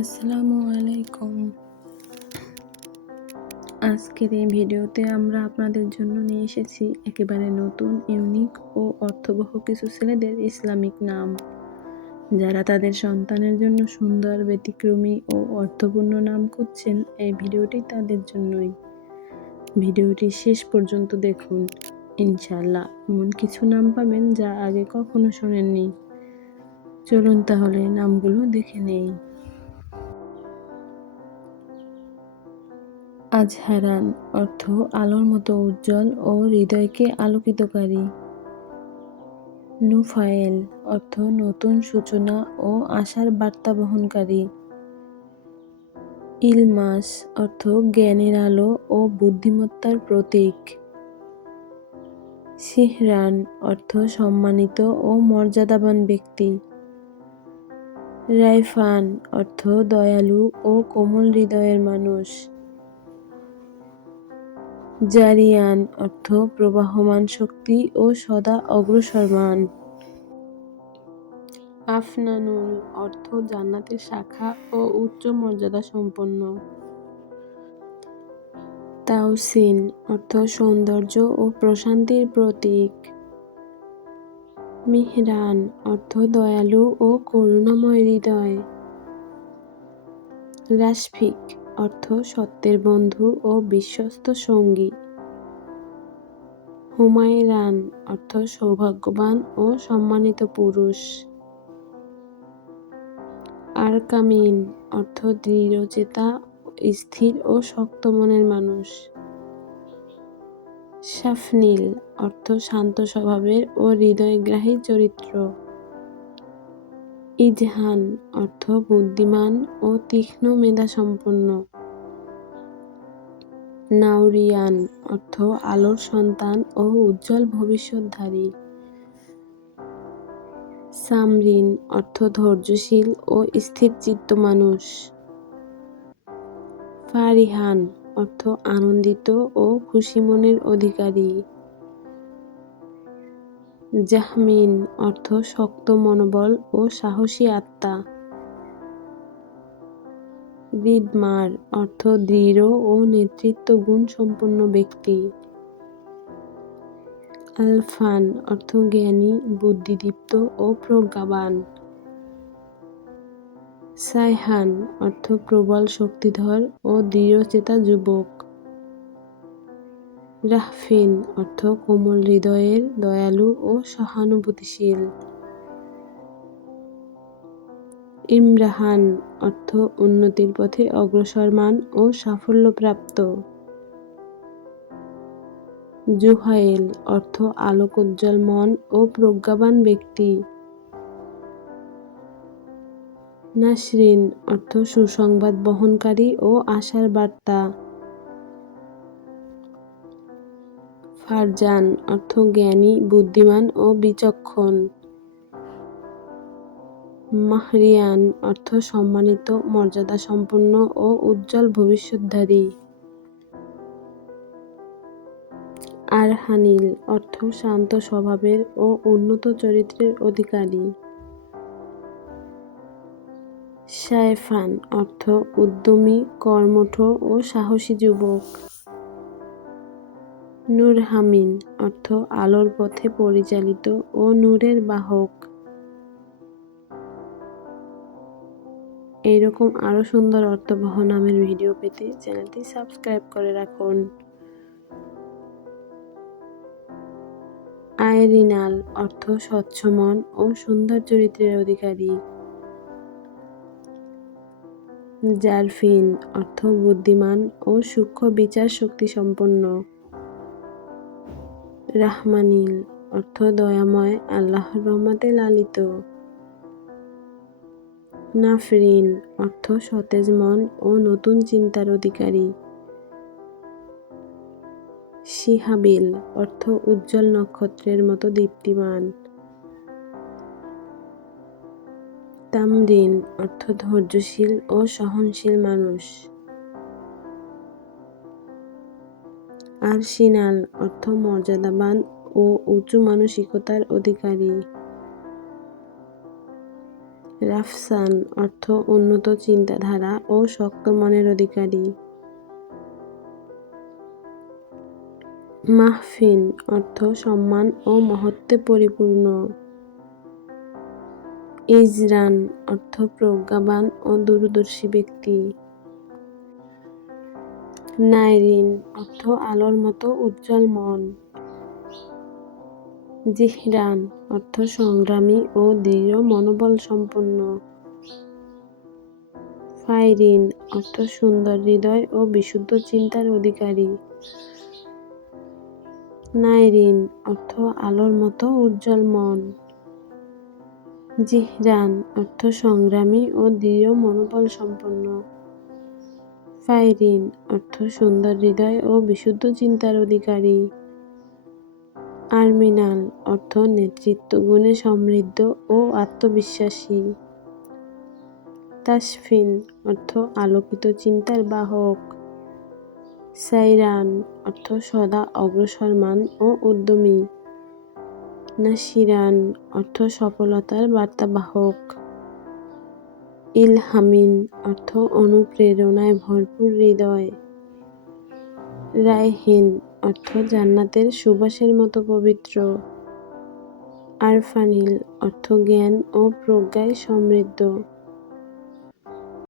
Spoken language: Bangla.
আসসালামু আলাইকুম। আজকের এই ভিডিওতে আমরা আপনাদের জন্য নিয়ে এসেছি একেবারে নতুন, ইউনিক ও অর্থবহ কিছু ছেলেদের ইসলামিক নাম, যারা তাদের সন্তানের জন্য সুন্দর, ব্যতিক্রমী ও অর্থপূর্ণ নাম খুঁজছেন। এই ভিডিওটি তাদের জন্যই। ভিডিওটি শেষ পর্যন্ত দেখুন। ইনশাআল্লাহ এমন কিছু নাম পাবেন যা আগে কখনো শোনেননি। চলুন তাহলে নামগুলো দেখে নেই। আজহারান অর্থ আলোর মতো উজ্জ্বল ও হৃদয়কে আলোকিতকারী। নুফায়েল অর্থ নতুন সূচনা ও আশার বার্তা বহনকারী। ইলমাস অর্থ জ্ঞানের আলো ও বুদ্ধিমত্তার প্রতীক। সিহরান অর্থ সম্মানিত ও মর্যাদাবান ব্যক্তি। রাইফান অর্থ দয়ালু ও কোমল হৃদয়ের মানুষ। জারিয়ান অর্থ প্রবাহমান শক্তি ও সদা অগ্রসরমান। আফনানুল অর্থ জান্নাতের শাখা ও উচ্চ মর্যাদা সম্পন্ন। তাওসিন অর্থ সৌন্দর্য ও প্রশান্তির প্রতীক। মিহরান অর্থ দয়ালু ও করুণাময় হৃদয়। রাশফিক অর্থ সত্যের বন্ধু ও বিশ্বস্ত সঙ্গী। হুমায়রান অর্থ সৌভাগ্যবান ও সম্মানিত পুরুষ। আরকামিন অর্থ দৃঢ়চেতা, স্থির ও শক্ত মনের মানুষ। সাফনিল অর্থ শান্ত স্বভাবের ও হৃদয়গ্রাহী চরিত্র। ইজহান অর্থ বুদ্ধিমান ও তীক্ষ্ণ মেধাসম্পন্ন। নাউরিয়ান অর্থ আলোর সন্তান ও উজ্জ্বল ভবিষ্যৎধারী। সামরিন অর্থ ধৈর্যশীল ও স্থিরচিত্ত মানুষ। ফারিহান অর্থ আনন্দিত ও খুশি মনের অধিকারী। জাহমিন অর্থ শক্ত মনোবল ও সাহসী আত্মা। রিদমার অর্থ দৃঢ় ও নেতৃত্ব গুণ সম্পন্ন ব্যক্তি। আলফান অর্থ জ্ঞানী, বুদ্ধিদীপ্ত ও প্রজ্ঞাবান। সায়হান অর্থ প্রবল শক্তিধর ও দৃঢ়চেতা যুবক। রাহফিন অর্থ কোমল হৃদয়ের, দয়ালু ও সহানুভূতিশীল। ইমরাহান অর্থ উন্নতির পথে অগ্রসরমান ও সাফল্যপ্রাপ্ত। জুহাইল অর্থ আলোকোজ্জ্বল মন ও প্রজ্ঞাবান ব্যক্তি। নাসরিন অর্থ সুসংবাদ বহনকারী ও আশার বার্তা। ফারজান অর্থ জ্ঞানী, বুদ্ধিমান ও বিচক্ষণ। মাহরিয়ান অর্থ সম্মানিত, মর্যাদাসম্পন্ন ও উজ্জ্বল ভবিষ্যৎধারী। আরহানিল অর্থ শান্ত স্বভাবের ও উন্নত চরিত্রের অধিকারী। শায়ফান অর্থ উদ্যমী, কর্মঠ ও সাহসী যুবক। নূরহামিন অর্থ আলোর পথে পরিচালিত ও নূরের বাহক। এইরকম আরও সুন্দর অর্থবহ নামের ভিডিও পেতে চ্যানেলটি সাবস্ক্রাইব করে রাখুন। আয়রিনাল অর্থ স্বচ্ছ মন ও সুন্দর চরিত্রের অধিকারী। জারফিন অর্থ বুদ্ধিমান ও সূক্ষ্ম বিচার শক্তি সম্পন্ন। রাহমানিল অর্থ দয়াময়, আল্লাহর রহমতে লালিত। নাফরিন অর্থ সতেজ মন ও নতুন চিন্তার অধিকারী। শিহাবিল অর্থ উজ্জ্বল নক্ষত্রের মতো দীপ্তিমান। তামরিন অর্থ ধৈর্যশীল ও সহনশীল মানুষ। আরশিনাল অর্থ মর্যাদাবান ও উঁচু মানসিকতার অধিকারী। রাফসান অর্থ উন্নত চিন্তাধারা ও শক্ত মনের অধিকারী। মাহফিন অর্থ সম্মান ও মহত্বে পরিপূর্ণ। ইজরান অর্থ প্রজ্ঞাবান ও দূরদর্শী ব্যক্তি। নাইরিন অর্থ আলোর মতো উজ্জ্বল মন। জিহরান অর্থ সংগ্রামী ও দৃঢ় মনোবল সম্পন্ন। ফাইরিন অর্থ সুন্দর হৃদয় ও বিশুদ্ধ চিন্তার অধিকারী। নাইরিন অর্থ আলোর মতো উজ্জ্বল মন। জিহরান অর্থ সংগ্রামী ও দৃঢ় মনোবল সম্পন্ন। ফাইরিন অর্থ সুন্দর হৃদয় ও বিশুদ্ধ চিন্তার অধিকারী। আর্মিনাল অর্থ নেতৃত্ব গুণে সমৃদ্ধ ও আত্মবিশ্বাসী। তাসফিন অর্থ আলোকিত চিন্তার বাহক। সাইরান অর্থ সদা অগ্রসরমান ও উদ্যমী। নাসিরান অর্থ সফলতার বার্তাবাহক। ইলহামিন অর্থ অনুপ্রেরণায় ভরপুর হৃদয়। রায়হিন অর্থ জান্নাতের সুবাসের মতো পবিত্র। আরফানিল অর্থ জ্ঞান ও প্রজ্ঞায় সমৃদ্ধ।